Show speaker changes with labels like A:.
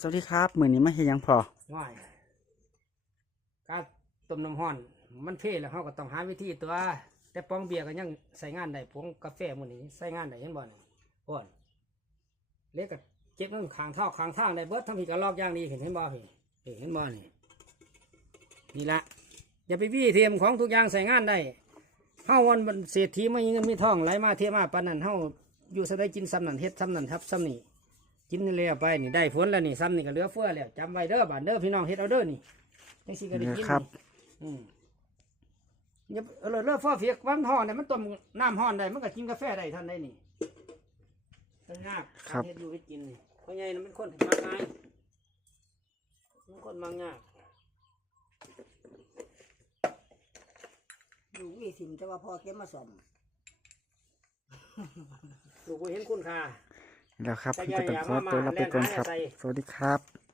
A: สวัสดีครับมือนี้มาเฮ็ดหยังพอ
B: ง่ายการต้มน้ำห้อน มันเพ่แล้วเขาก็ต้องหาวิธีตัว แต่ปองเบียร์ก็ยังใส่งานได้ผงกาแฟมือนี้ใส่งานได้เห็นบ่นี่พ่อนเล็กก็เจ็บนั่นขางเท้าขางท่างได้เบิร์ดทำผิดกระลอกอย่างนี้เห็นเห็นบ่พี่เอ้ยเห็นบ่นี่นี่ละอย่าไปวี่เทียมของทุกอย่างใส่งานได้เฮาวันเศรษฐีไม่มีเงินมีทองไหลมาเทียมาปานนั้นเฮาอยู่สะได้กินซ้ำนั่นเฮ็ดซ้ำนั่นทับซ้ำนี่ กินแล้วไปนี่ได้ผลแล้วนี่ซ้ำนี่ก็เหลือเฟือแล้วจำไว้เด้อบานเด้อพี่น้องเฮ็ดเอาเด้อนี่จังสิก็ได้กิน
A: นะครับ
B: นี่อืมอย่าเออเลือฟ้อเฟียกวันห่อนเนี่ยมันต้มน้ำห่อนได้มันก็กินกาแฟได้ทันได้นี่เป็นยาก
A: ครับ
B: เฮ็ดอยู่เฮ็ดกินนี่เพราะไงมันเป็นคนมักง่ายมันคนมักง่าย
C: ลูกวิสิมแต่ว่าพอเก็บมาสม
B: ลูกบ่เห็นคุณค่า
A: แล้วครับ
B: แต่
A: ผม
B: อย่า
A: จะต้อง
B: อย่า
A: ขอ
B: มา
A: ตัวลาไปก่อน
B: แล่นหา
A: ครับ
B: ใส่
A: สวัสดีครับ